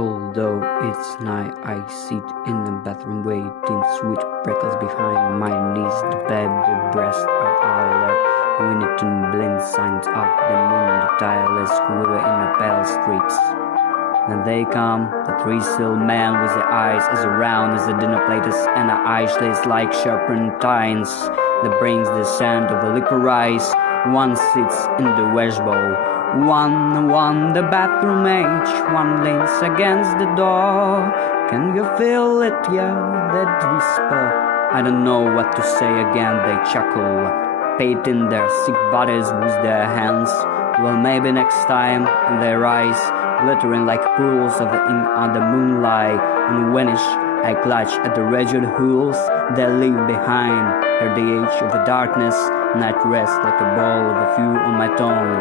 Although it's night, I sit in the bathroom waiting, sweet breathless behind my knees. The baby breasts are alert, winning to blind signs of the moon. The tireless quiver in the pale streets. Then they come, the three-seal man with the eyes as round as the dinner plates and the eyelids like sharpened tines. That brings the scent of the licorice. One sits in the wash bowl, one the bathroom age, one leans against the door. Can you feel it, yeah, that whisper? I don't know what to say again, they chuckle, painting their sick bodies with their hands. Well, maybe next time, and their eyes glittering like pools of ink on the moonlight, and vanish. I clutch at the rigid hools they leave behind. At the edge of the darkness, night rests like a ball of a few on my tongue.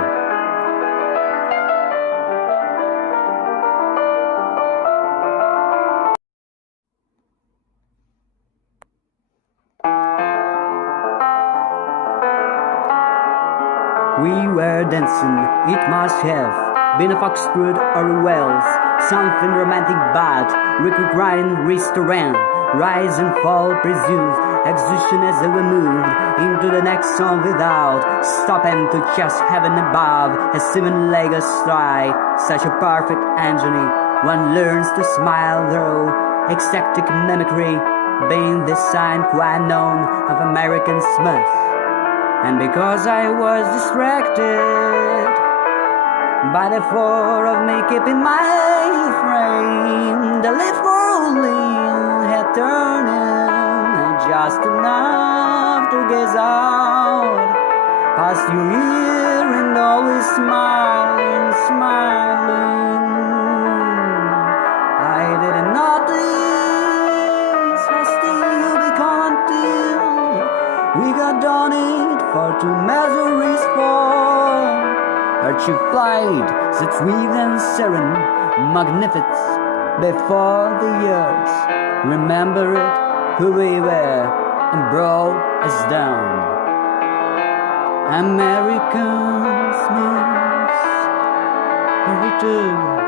We were dancing, it must have been a foxtrot or a Wales, something romantic but recurring restaurant. Rise and fall pursues, exhaustion as we moved into the next song without stopping to just heaven above. A seven-legged stride, such a perfect agony. One learns to smile through ecstatic mimicry, being the sign quite known of American smith. And because I was distracted by the thought of me keeping my frame, the lift rolling had turned just enough to gaze out past your ear and always smiling, smiling. I didn't notice how still you become until we got done it for two measures fall. Her cheap flight, that sweet and serene, magnificent before the years. Remember it, who we were, and brought us down. American Smiths, Rita.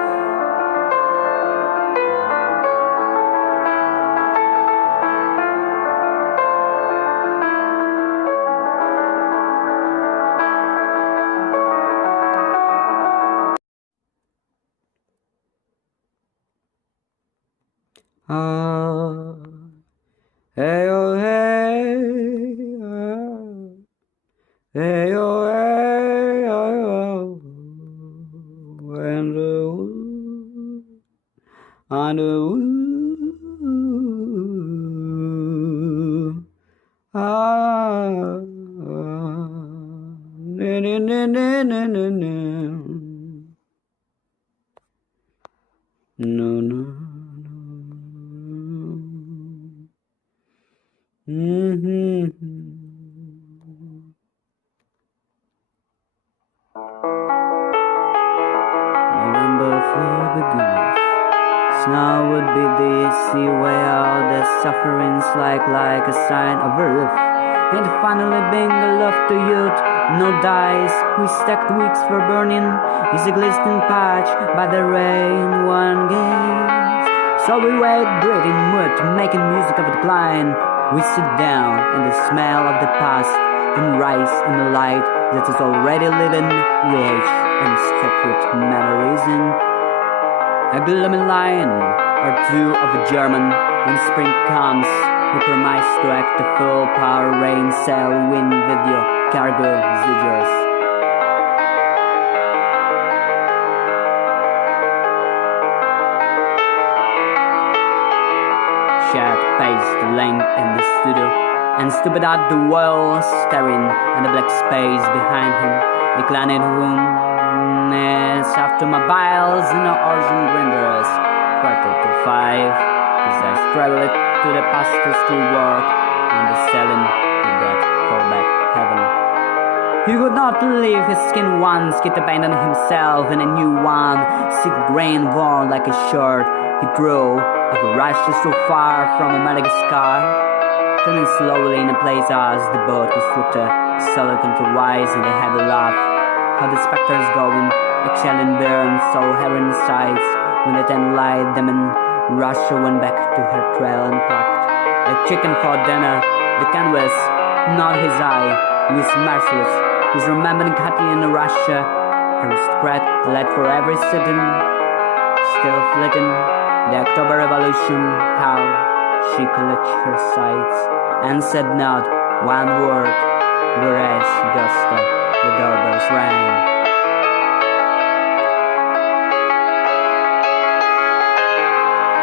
Hey oh hey, hey oh hey oh, and and no. November for beginners. Snow would be the easy way out. The suffering's like a sign of earth. And finally being a love to youth. No dice, we stacked weeks for burning. Is a glistening patch by the rain one gaze. So we wait, breathing mud, making music of decline. We sit down in the smell of the past and rise in the light that is already living, rich and separate memories in a gloomy line or two of a German. When spring comes, we promise to act the full power rain, sail wind with your cargo ziggers. Shared paced the length in the studio, and stupid at the wall, staring at the black space behind him. Declining room is after mobiles and the origin grinders. 4:45, as I struggle to the pastors to work, and the selling to that callback heaven. He would not leave his skin once, he'd abandon himself in a new one, sick grain worn like a shirt he drew. Of a rush so far from Madagascar, turning slowly in a place as the boat was flipped, solid control wise in a heavy laugh. How the specters going exhaling burn, so her insides, when the 10 light them in. Russia went back to her trail and plucked a chicken for dinner. The canvas, not his eye, was merciless. He's remembering Hattie in Russia, aristocrat led for every sitting, still flitting. The October Revolution, how she clutched her sides and said not one word, whereas Gusta, the doorbells rang.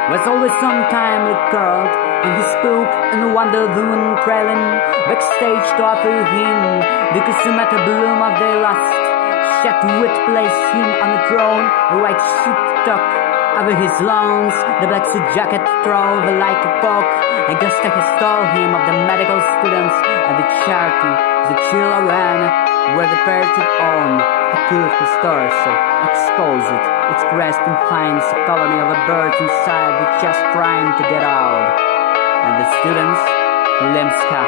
Was always some time it called, and he spoke and wondered the woman trailing backstage to offer him the consummate bloom of their lust. Shed would place him on the throne, a white suit tuck over his lungs, the black suit jacket thrown like a poke. Augusta has told him of the medical students and the charity, the chill around where the parted on. A good historical expose it. Its crest and finds a colony of a bird inside that's just trying to get out. And the students, Lemska,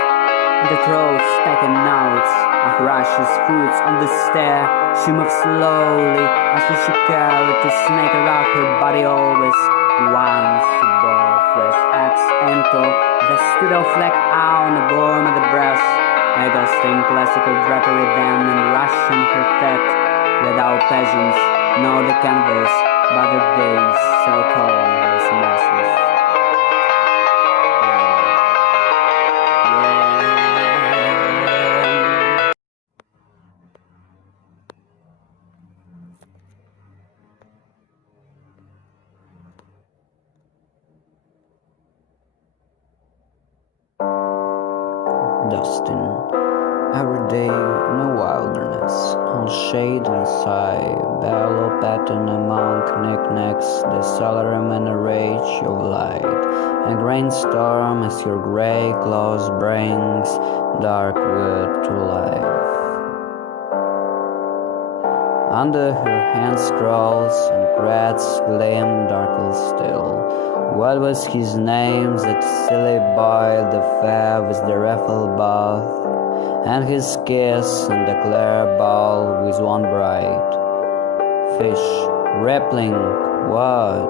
the throats packing notes of Russia's fruits on the stair. She moves slowly as if she carried to snake around her body always. Once she bore fresh axe and toe, the studio flag on the bottom of the breast. A ghosting classical drapery then in Russian her fat, without peasants, nor the canvas, but the days so cold was merciless. Dustin, every day in the wilderness, on shade and sigh, bellow pattern among knickknacks, the salarum and a rage of light, and rainstorm as your grey claws brings dark wood to life. Under her hand scrolls and cracks gleam darkly still. What was his name, that silly boy, the fair with the raffle bath, and his kiss and the clear ball with one bright fish, rippling, what?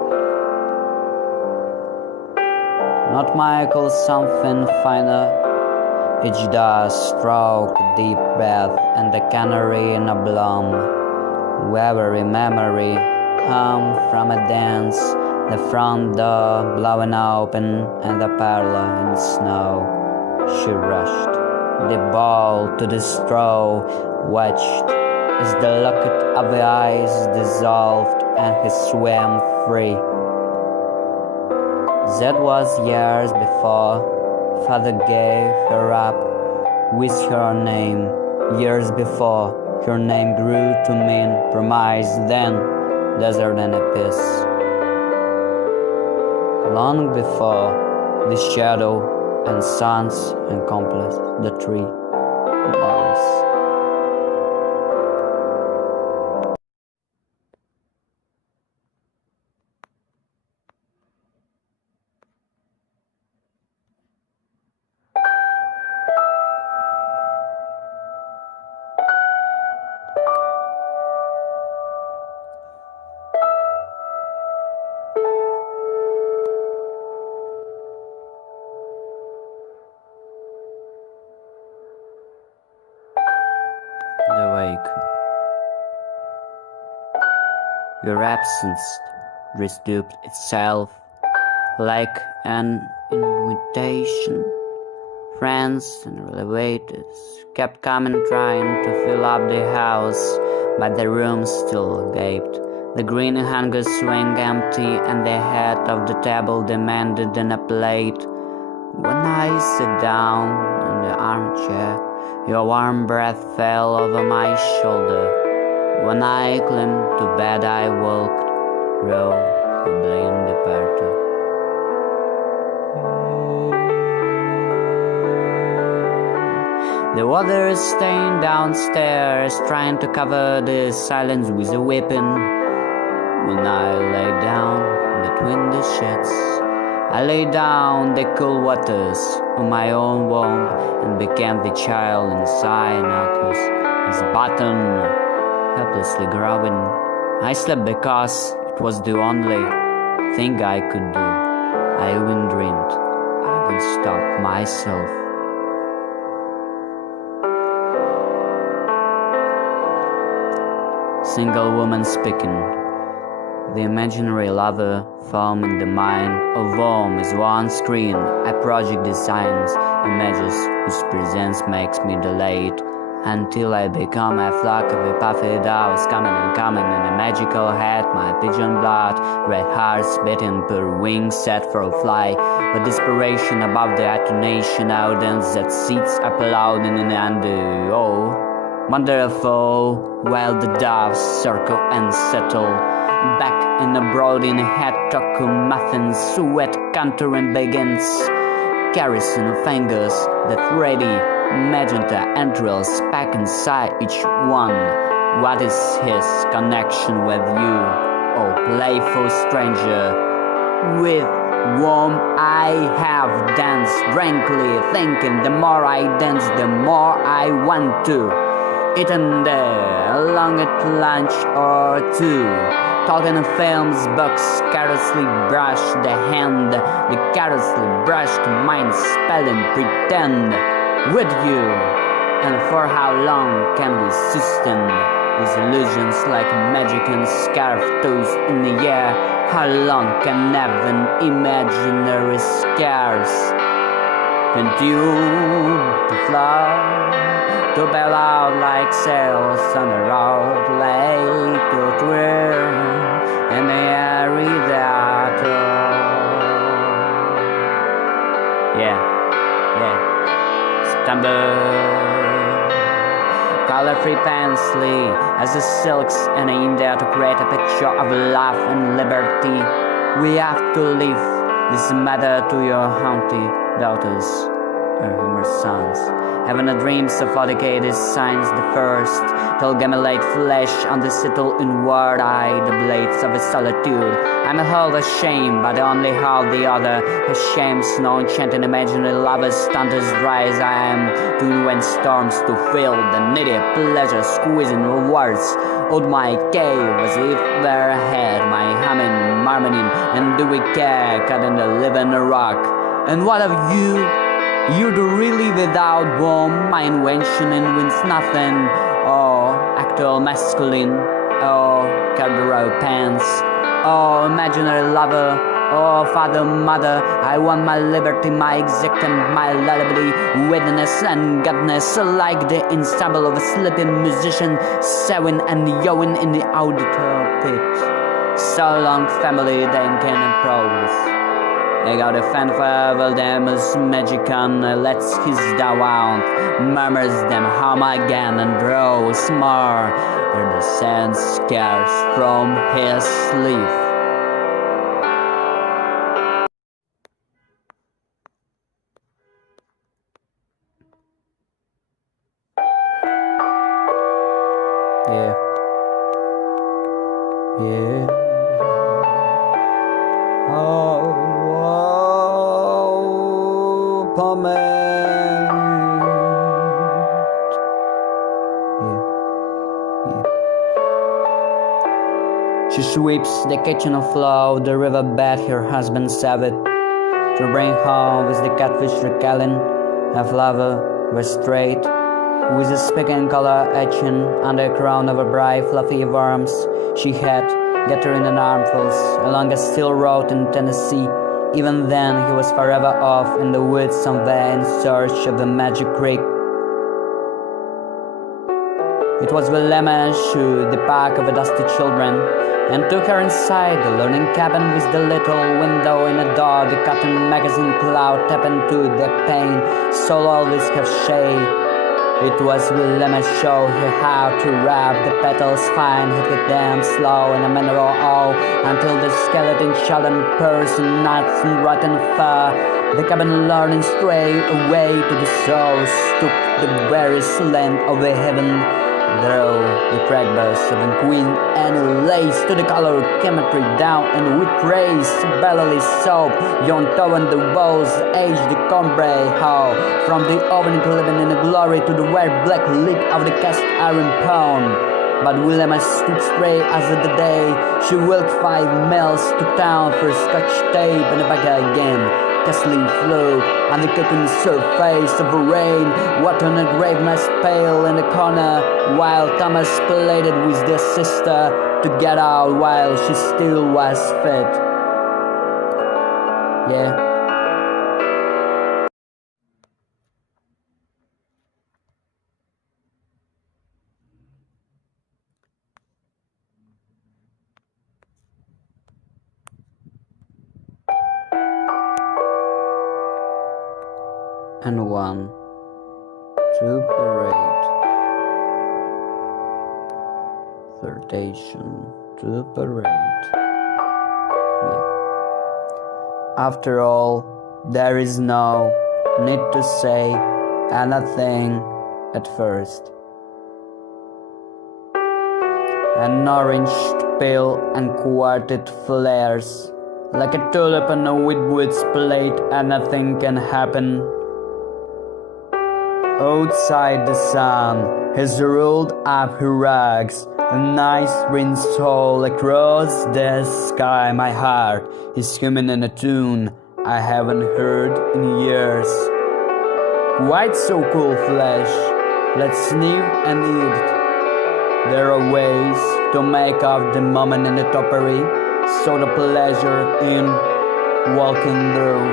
Not Michael, something finer. Each dust stroke, a deep breath, and the canary in a bloom. Wavery memory, hum from a dance, the front door blowing open, and the parlor in snow. She rushed, the ball to the straw, watched as the locket of the eyes dissolved, and he swam free. That was years before Father gave her up with her name. Years before her name grew to mean promise, then desert and abyss. Long before the shadow and suns encompassed the tree, Morris. The wake. Your absence restooped itself like an invitation. Friends and elevators kept coming trying to fill up the house, but the room still gaped. The green hangers swung empty, and the head of the table demanded in a plate. When I sat down in the armchair, your warm breath fell over my shoulder. When I climbed to bed, I walked, row, the blame departed. The water stained downstairs, trying to cover the silence with a weapon. When I lay down between the sheds, I lay down the cool waters on my own womb and became the child inside Narcos, his button helplessly growing. I slept because it was the only thing I could do. I even dreamed I would stop myself. Single woman speaking. The imaginary lover form in the mind of home is one screen. A project designs images whose presence makes me delayed until I become a flock of puffy doves coming and coming in a magical hat. My pigeon blood, red hearts beating per wing set for a fly. With desperation above the attonation audience that sits up loud in an under. Oh, wonderful, while the doves circle and settle. Back in the broad in head taco muffins, sweat countering begins. Garrison of fingers that ready, magenta entrails pack inside each one. What is his connection with you, oh playful stranger? With whom I have danced frankly, thinking the more I dance, the more I want to. Eaten there, along at lunch or two. Talking of films, books, carelessly brush the hand, the carelessly brushed mind spelling pretend with you. And for how long can we sustain these illusions like magic and scarf toes in the air? How long can heaven imaginary scars continue to fly, to bail out like sails on a road lake to twirl in the air without Stumble color-free pencilly as the silks and in there to create a picture of love and liberty. We have to leave this matter to your haunted daughters or your sons. Having a dream suffocated signs the first, till gamulate flesh on the subtle inward eye, the blades of a solitude. I'm a whole ashamed, but only half the other. Ashamed, snow enchanted imaginary lovers, stunned as dry as I am, to when storms to fill the needy pleasure, squeezing words. Out my cave as if there ahead, my humming, murmuring, and do we care, cut in the living rock. And what of you? You do really without warm, my invention and wins nothing. Oh, actual masculine. Oh, corduroy pants. Oh, imaginary lover. Oh, father, mother. I want my liberty, my exacting, my lullaby, witness and godness, like the ensemble of a sleeping musician, sewing and yowing in the auditor pit. So long, family, thinking and progress. They got a fan forever, them as magician, lets his down, murmurs them hum again and grows more. There the sand scares from his sleep. Yeah. She sweeps the kitchen floor, the riverbed her husband saved, to bring home with the catfish recalling, a flower was straight, with a speaking color etching under a crown of her bright fluffy worms. She had gathering in armfuls along a still road in Tennessee. Even then he was forever off in the woods somewhere in search of the magic creek. It was Wilhelma Shoe, the pack of dusty children, and took her inside the learning cabin with the little window in a door, the cotton magazine cloud tapping to the pane, soul always have shade. It was Wilhelma show her how to wrap the petals fine, hit with them slow in a manner of awe, until the skeleton shot and purse and nuts and rotten fur. The cabin learning stray away to the source, took the very slant of the heaven. Throw the fragments of a queen and lace to the color chemistry down and with race belly soap yon towen the walls age the cumbre how from the oven living in the glory to the wet black lid of the cast iron pound. But William stood straight as of the day. She walked 5 miles to town for scotch tape and back again. Castling float on the cocoon surface of a rain. Water on a grave must pale in the corner, while Thomas pleaded with their sister to get out while she still was fit. Yeah. And 1, 2 parade. Flirtation to parade. Yeah. After all, there is no need to say anything at first. An orange pale and quartet flares like a tulip on a Whitwood's plate. Anything can happen. Outside the sun has rolled up her rags, a nice green soul across the sky. My heart is humming in a tune I haven't heard in years. Quite so cool flesh, let's sniff and eat. There are ways to make of the moment in the topiary, so the pleasure in walking through.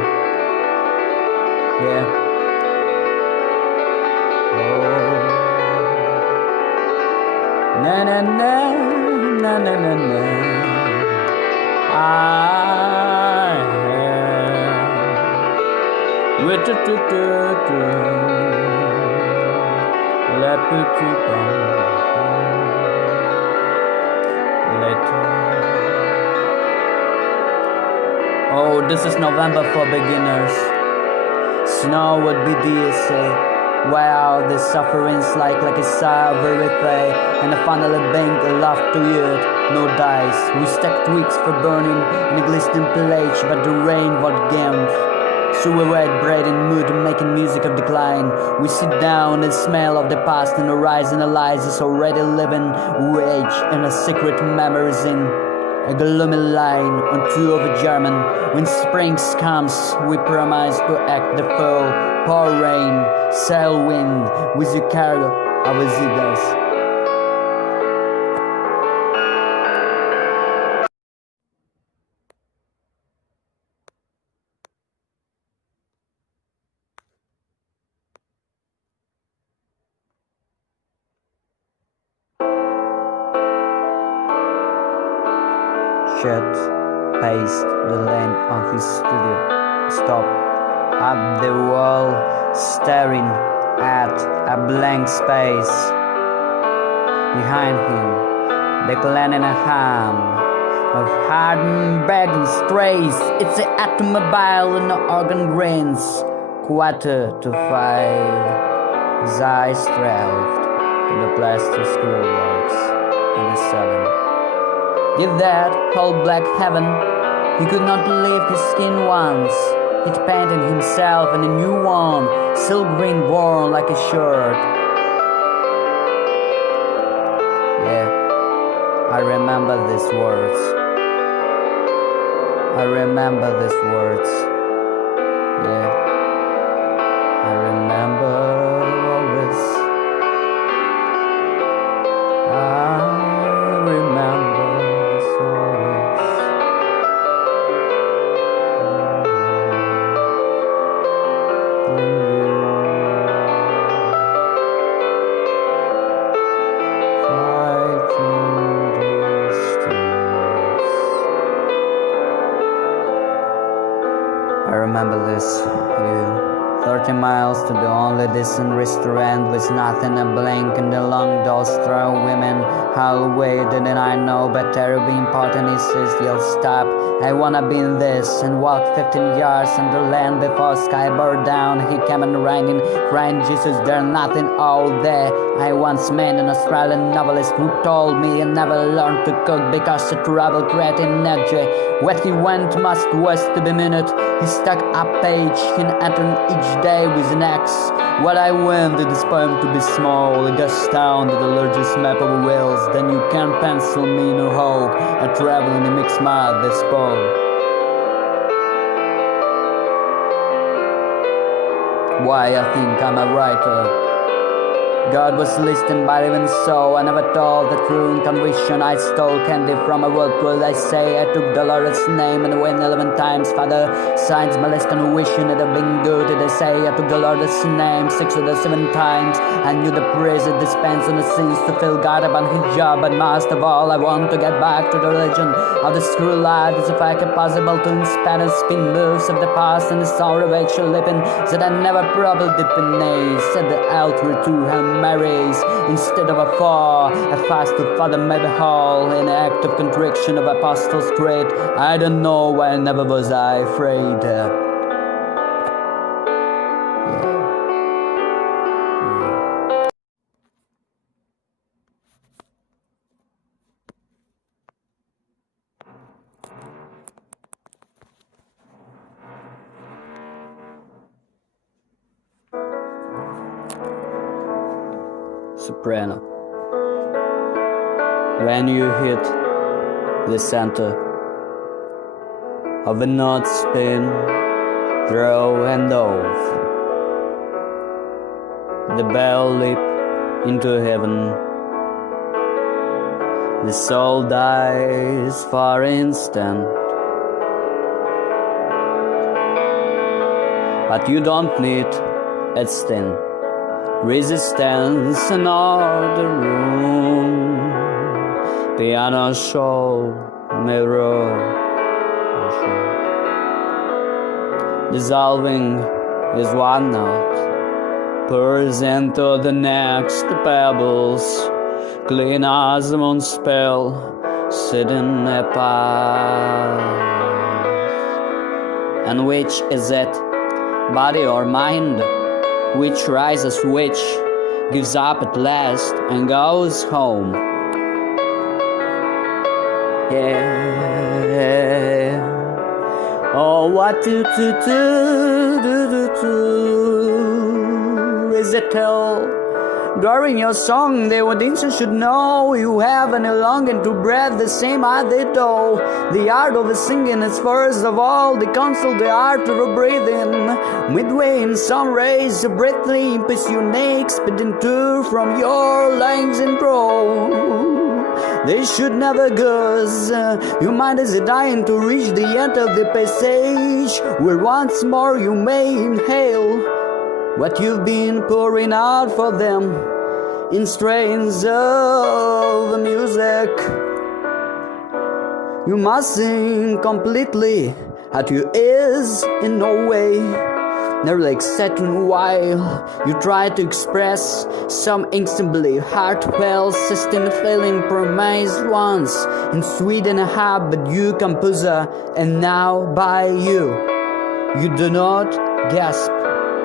Yeah. Na na na na na na na. I am with the let me keep on. Oh, this is November for beginners. Snow would be DSA. Wow, the suffering's like a sigh of everything, and a finally bank a love to it. No dice, we stack twigs for burning in a glistening plate, but the rain what games. So we write bread and mood, making music of decline. We sit down and smell of the past, and the horizon Eliza's already living wage and a secret memories in a gloomy line on two of a German. When spring comes, we promise to act the fool. Pour rain, sail wind, with your cargo of visitors. Chet paced the length of his studio, stopped at the wall, staring at a blank space. Behind him, the clanging hum of hardened begging strays. It's an automobile and the organ grins. 4:45. His eyes traveled to the plaster school works and the cellar. Did that whole black heaven, he could not leave his skin once. He'd painted himself in a new one, silk green worn like a shirt. Yeah, I remember these words. I remember these words. Yeah, I remember always. I remember this always. I remember this, you. 30 miles to the only decent restaurant with nothing a blank and the long doors throw women. I'll wait and then I know better being important is you'll stop. I wanna be in this and walk 15 yards on the land before sky burned down. He came and rang in, crying Jesus, there's nothing out there. I once met an Australian novelist who told me he never learned to cook because the trouble created energy. When he went must west to be minute, he stuck a page in Anton each day with an axe. What I went in this poem to be small, a ghost town to the largest map of Wales, then you can pencil me no hope, I travel in a mixed mud, this pole. Why I think I'm a writer. God was listening, but even so, I never told the true incarnation. I stole candy from a world where they say I took the Lord's name and went 11 times. Father signs my list and wishing it had been good. They say I took the Lord's name 6 or 7 times. I knew the priest dispense on the sins to feel God about his job, but most of all, I want to get back to the religion of the screw life. It's a fact possible to inspire the spin moves of the past and the sound of actual living that I never probably did beneath. Said the altar to him. Marries instead of a four, a fast to Father maybe hall, an act of contrition of Apostles' Creed. I don't know why never was I afraid. Soprano. When you hit the center of a note, spin, throw and off, the bell leap into heaven, the soul dies for an instant, but you don't need a sting. Resistance in the room, piano show, mirror, dissolving is one note, pours into the next pebbles, clean as the moon spell, sitting apart. And which is it, body or mind? Which rises, which gives up at last and goes home. Yeah. Oh, what do is it tell? During your song, the audience should know you have any longing to breathe the same as they do. The art of singing is first of all the counsel, the art of breathing. Midway in some rays, a breathly impulse unique, spitting to from your lungs and throat. They should never guess. Your mind is dying to reach the end of the passage, where once more you may inhale what you've been pouring out for them in strains of music. You must sing completely at your ears in no way. Never like Saturn while you try to express some instantly heartfelt sustained feeling promised once in Sweden have, but you composer, and now by you do not gasp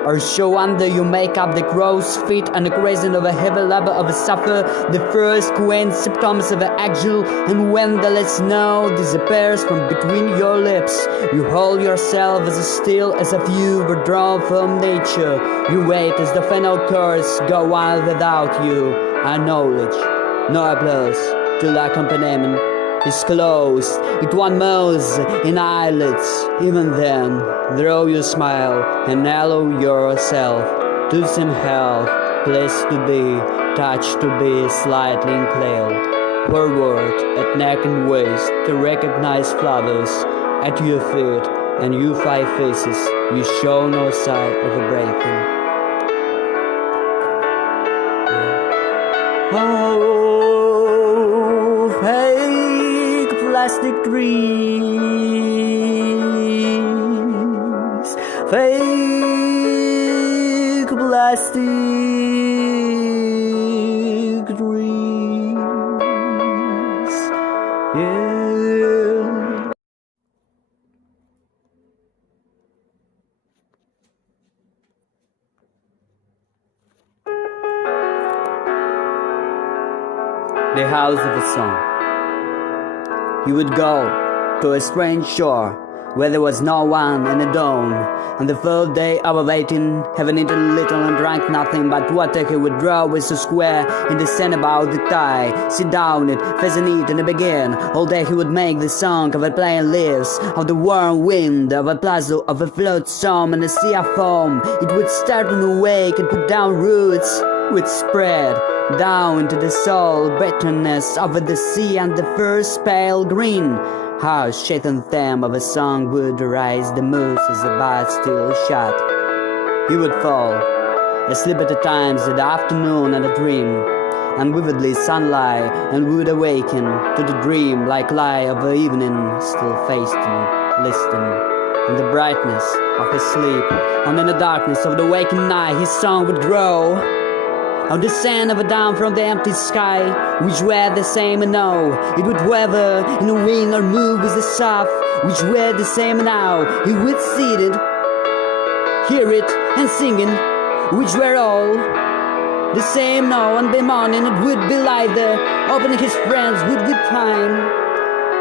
or show under your makeup the crow's feet and the grazing of a heavy labor of a suffer, the first Cohen symptoms of an actual, and when the last snow disappears from between your lips, you hold yourself as still as if you were drawn from nature. You wait as the final chorus go on without you. Acknowledge, no applause, to the accompaniment is closed, it one moves in eyelids. Even then, throw your smile and allow yourself to some health, pleased to be, touched to be slightly inclined forward at neck and waist to recognize flowers at your feet, and you 5 faces, you show no sign of a breaking. Oh, fake plastic dreams, fake plastic dreams, yeah. the house of a song. He would go to a strange shore where there was no one and a dawn. On the third day of waiting, having eaten little and drank nothing but water, he would draw with a square in the sand about the thigh, sit down it, fasten it and begin. All day he would make the song of a playing leaves, of the warm wind, of a plaza, of a float storm and a sea of foam. It would start and awake and put down roots, would spread down into the soul bitterness of the sea and the first pale green. Harsh shaken theme of a song would arise, the moose as the bite still shut. He would fall asleep at the times in the afternoon and a dream, and vividly sunlight, and would awaken to the dream like lie of the evening, still facing, listening, in the brightness of his sleep, and in the darkness of the waking night his song would grow. On the sand of a down from the empty sky, which were the same and now, it would waver in a wind or move with the soft, which were the same and now. He would see it, hear it, and singing, which were all the same now. And by morning it would be light there, opening his friends would be kind.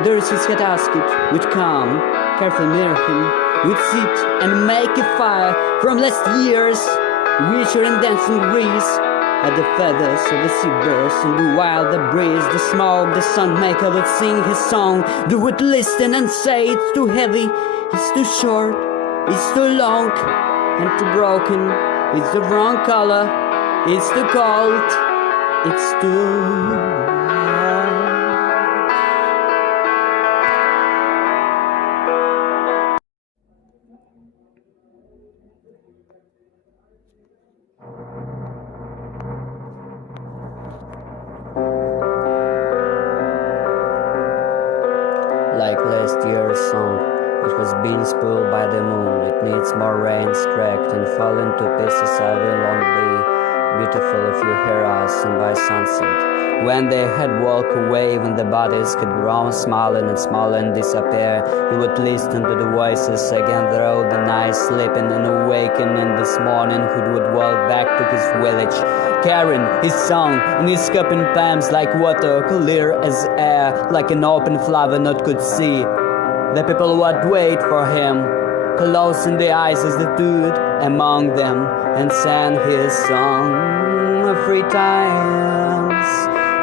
There's his head basket would come, carefully near him, would sit and make a fire from last year's richer and dancing breeze. At the feathers of the seabirds and the wild the breeze, the smoke, the sun maker would sing his song. They would listen and say it's too heavy, it's too short, it's too long and too broken, it's the wrong color, it's too cold, it's too like last year's song. It was being spoiled by the moon. It needs more rain, cracked and fallen to pieces. I will only be beautiful if you hear us, and by sunset, when they had walked away, when the bodies had grown smaller and disappear, he would listen to the voices again through the night, sleeping and awakening this morning. He would walk back to his village, carrying his song in his cup in palms like water, clear as air, like an open flower not could see. The people would wait for him, closing their eyes as they stood among them and sang his song. 3 times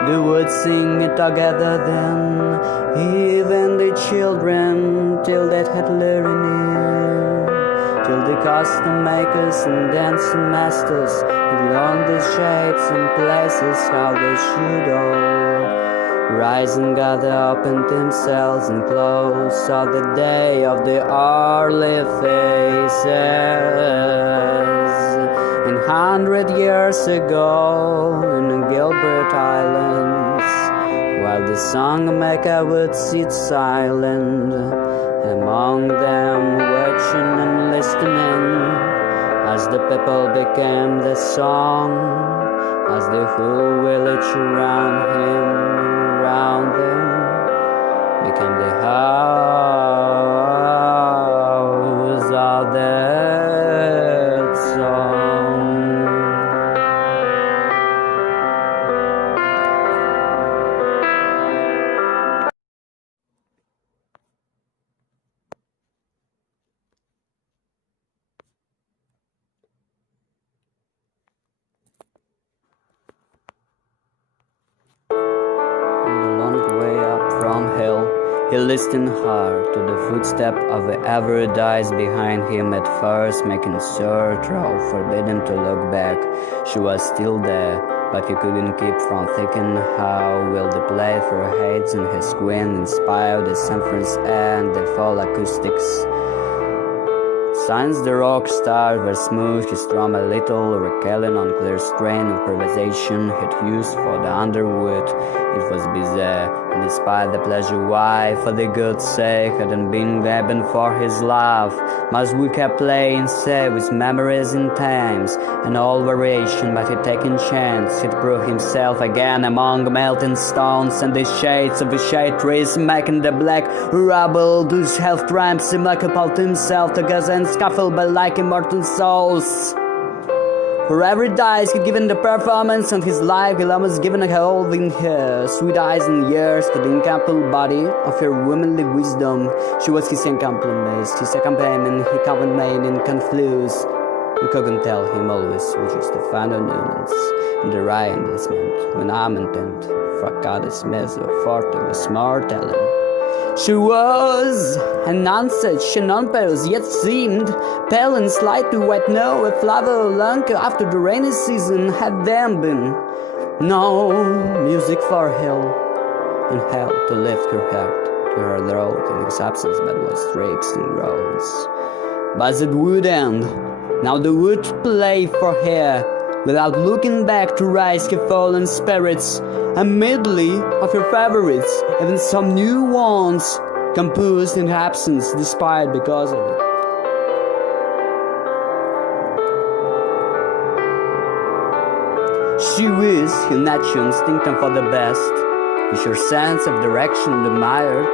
they would sing it together then, even the children, till they had learned it, till the costume makers and dancing masters had learned the shapes and places how they should all rise and gather up in themselves and close saw the day of the early faces. 100 years ago in the Gilbert Islands, while the songmaker would sit silent among them, watching and listening as the people became the song, as the whole village around him, around them, became the house of that song. He listened hard to the footstep of whoever dies behind him at first, making sure, though forbidden to look back. She was still there, but he couldn't keep from thinking how will the play for heads and his queen inspire the symphony's air and the full acoustics. Since the rock stars were smooth, he strummed a little, recalling on clear strain of improvisation he'd used for the underwood. It was bizarre, and despite the pleasure why, for the good sake, hadn't been grabbing for his love. Must we kept playing, say, with memories and times, and all variation, but he'd taken chance. He'd prove himself again among melting stones and the shades of the shade trees, making the black rubble whose health triumph seemed like a pulp to himself together and scuffled by like immortal souls. For every dice he'd given the performance of his life, he'd almost given a hold in her sweet eyes and ears to the incomparable body of her womanly wisdom. She was his accompanist, his accompaniment, he accompanied and confused. You couldn't tell him always which is the final nuance and the right enlistment when I'm intent for a goddess measure forth of a smart talent. She was an unsuch and unpales, yet seemed pale and slightly wet. No, a flower long after the rainy season had then been. No music for hell and hell to lift her heart to her throat in his absence, but was streaks and groans. But it would end. Now they would play for her without looking back to rise her fallen spirits, a medley of her favorites, even some new ones, composed in her absence, despite because of it. She was her natural instinct for the best, is her sense of direction admired,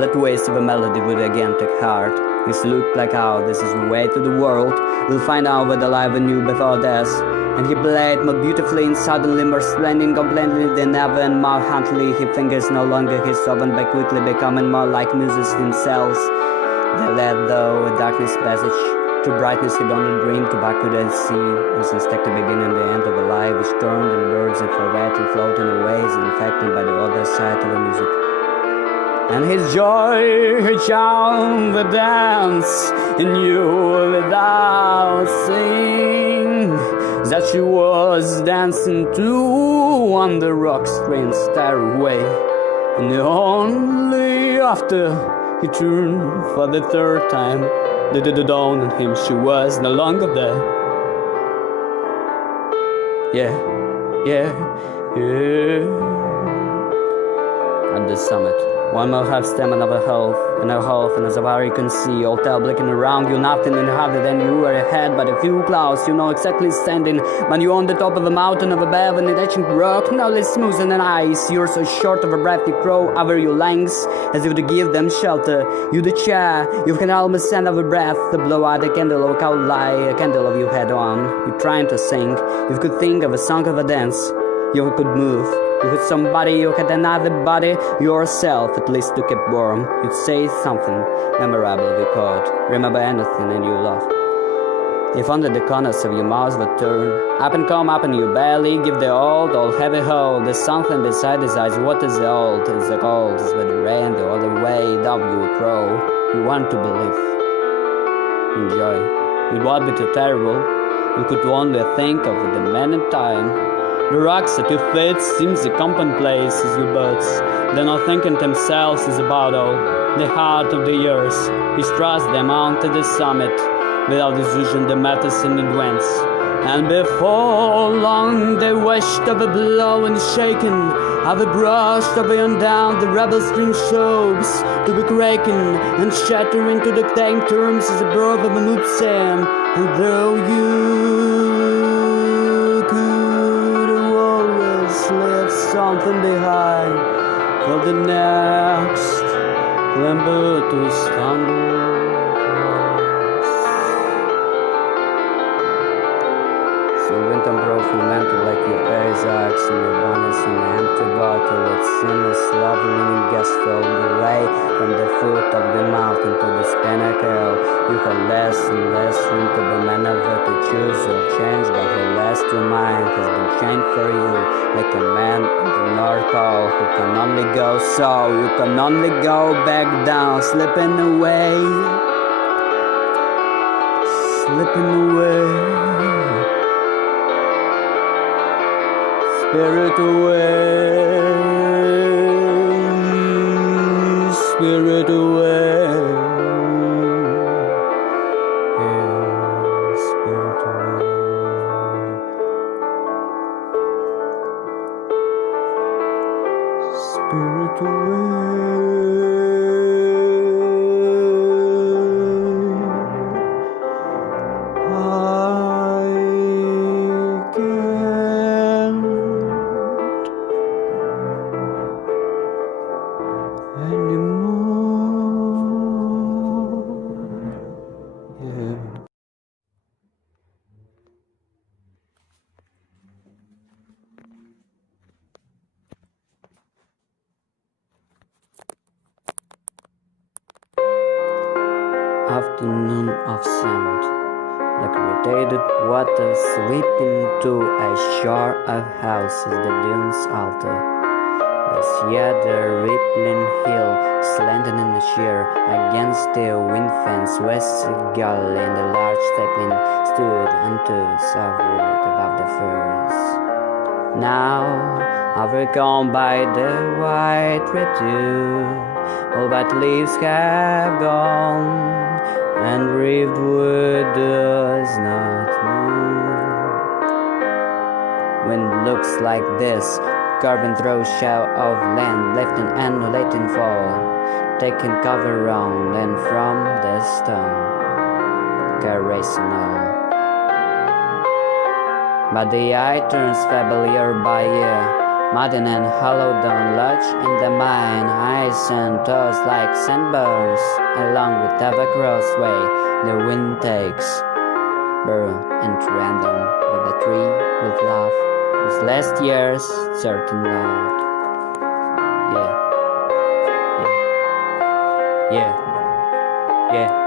let waste of a melody would again take heart. This looked like how this is the way to the world. We'll find out what the life knew before death. And he played more beautifully and suddenly more splendid completely than ever, and more hauntingly his fingers no longer his own, but quickly becoming more like muses themselves. They led though a darkness passage to brightness he'd only dreamed to backward at sea, as instead the beginning and the end of a life which turned and birds and forget and floating away as infected by the other side of the music. And his joy, her charm, the dance, and knew without saying that she was dancing too on the rock-strewn stairway. And only after he turned for the third time did it dawn on him she was no longer there. Yeah. At the summit, one more half stem, another half, and as far you can see, all tell blinking around you, nothing in harder than you are ahead by a few clouds, you know exactly standing, but you're on the top of a mountain of above an ancient rock, no less smooth than ice, you're so short of a breath you crow over your lungs, as if to give them shelter, you the chair, you can almost send over breath, to blow out a candle of a cow lie, a candle of your head on, you're trying to sing, you could think of a song of a dance, you could move, you had somebody, you had another body, yourself at least to keep warm. You'd say something memorable if you could. Remember anything and you love. If under the corners of your mouth would turn, up and come up in your belly, give the old heavy hold. There's something beside his eyes. What is the old? It's the cold, it's with the rain, the other way, down you would throw. You want to believe. Enjoy. It would be too terrible. You could only think of the man in time. The rocks at your feet seems to commonplace as your birds. They're not thinking themselves is about all. The heart of the years, he thrust them onto the summit. Without decision the matters in advance. And before long they wished of a blow and shaking, of a brush of and down the rebel string shows, to be cracking and shattering to the same terms as a bird of a Mawvsi. And though you left something behind for the next climber to stumble across. So went and broke from men to like your Isaacs and your bonnets and an empty bottle of sinless love leaning gas filled away from the foot of the mountain to the pinnacle. You had less and less room to be maneuvered to choose or change, but her last your mind has been changed for you, like a man at the North Pole who can only go so, you can only go back down, slipping away, spirit away. Spirit afternoon of sand, like irritated water sweeping to a shore of houses, the dunes altar. As yet the rippling hill, slanting in the sheer against the wind fence, west gully and the large sapling stood untoes of wood above the firs. Now, overcome by the white reddew, all but leaves have gone, and rift wood does not move. When it looks like this, carving through shell of land, lifting and letting fall, taking cover round and from the stone, caressing all. But the eye turns feeble year by year, mudden and hollow down lodge in the mine, eyes and toes like sandburns, along with the crossway the wind takes, burrow and random with a tree with love. His last years certain loud. Yeah.